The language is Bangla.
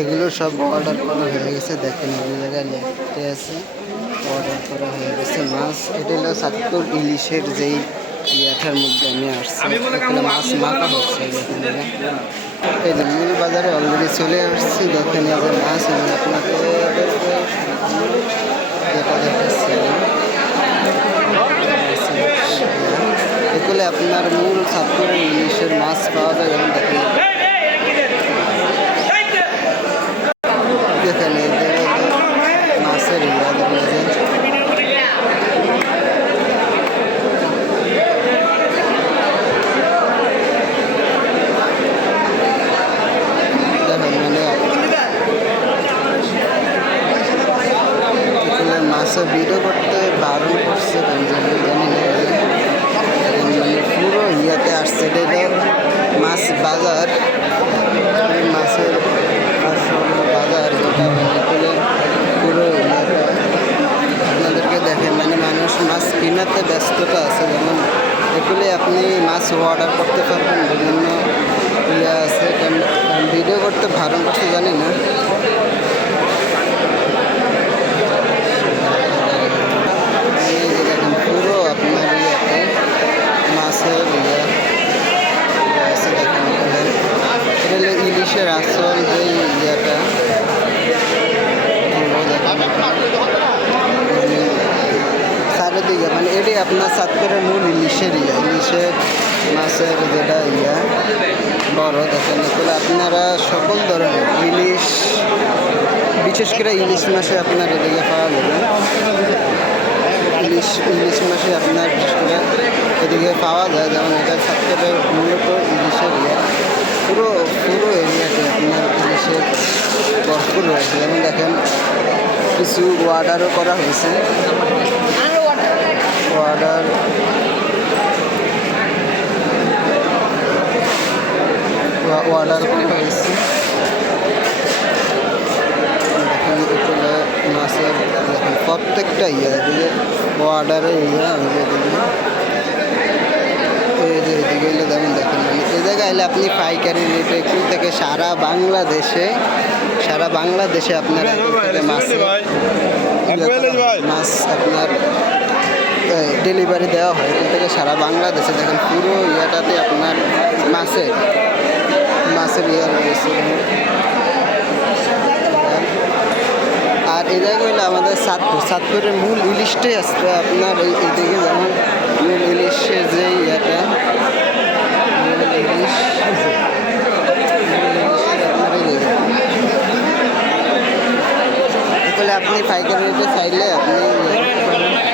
এগুলো সব অর্ডার করা হয়ে গেছে। দেখেন এই জায়গায় লেখতে আছে অর্ডার করা হয়ে গেছে। মাছ এটা হলো সাতপুর ইলিশের যেই ইয়াটার মধ্যে আমি আসছি। মাছ মাখা হচ্ছে এই যে। মূল বাজারে অলরেডি চলে আসছি। দেখেন এই যে মাছ আমি আপনাকে যেটা এগুলো আপনার মূল সাতপুরের ইলিশের মাছ পাওয়া যায়। দেখেন এই যে মাছের ইয়া দেখেন দেখেন মানে মাছের ভিডিও করতে বারণ করছে জানি না। মানে পুরো ইয়াতে আসছে, এটা মাছ বাজার। মাছের বাজার যেটা মানে পুরো আপনাদেরকে দেখে মানে মানুষ মাছ কেনাতে ব্যস্ততা আছে, যেমন এগুলি আপনি মাছ অর্ডার করতে পারবেন, বিভিন্ন ইয়ে আছে। ভিডিও করতে বারণ করতে জানি না এই যে দেখেন পুরো আপনার ইয়েতে মাছের ইয়ে ইয়ে আছে দেখেন এখানে এটা হলো ইলিশের আসল যে ইয়েটা দেখেন মানে এটি আপনার সাতপুরের মূল ইলিশের ইয়া ইলিশের মাছের যেটা ইয়া, বড় দেখেন। এগুলো আপনারা সকল ধরনের ইলিশ বিশেষ করে ইলিশ মাছে আপনার এদিকে পাওয়া যাবে। ইলিশ ইলিশ মাছে আপনার এদিকে পাওয়া যায়, যেমন এটা সাতপুরের মূলত ইলিশের ইয়া। পুরো পুরো এরিয়াতে আপনার ইলিশের ভরপুর রয়েছে। যেমন দেখেন, কিছু অর্ডারও করা হয়েছে। অর্ডার অর্ডার করা হয়েছে। প্রত্যেকটা ইয়ে এদিকে অর্ডারের ইয়ে আমি এদিকে। এই যে এদিকে এলে যেমন দেখেন মানে আপনি পাইকারি রেটে এখান থেকে সারা বাংলাদেশে সারা বাংলাদেশে আপনার হয়। মাছ আপনার ডেলিভারি দেওয়া হয়। এখান থেকে সারা বাংলাদেশে দেখেন পুরো ইয়েটাতে আপনার মাছের মাছের ইয়ে রয়েছে। আর এই জায়গা হলো আমাদের সাতপুর। সাতপুরের মূল ইলিশটাই আসছে আপনার এই এদিকে যেমন মূল ইলিশের যে ইয়েটা মূল ইলিশ করলে আপনি পাইকারি রেটে চাইলে আপনি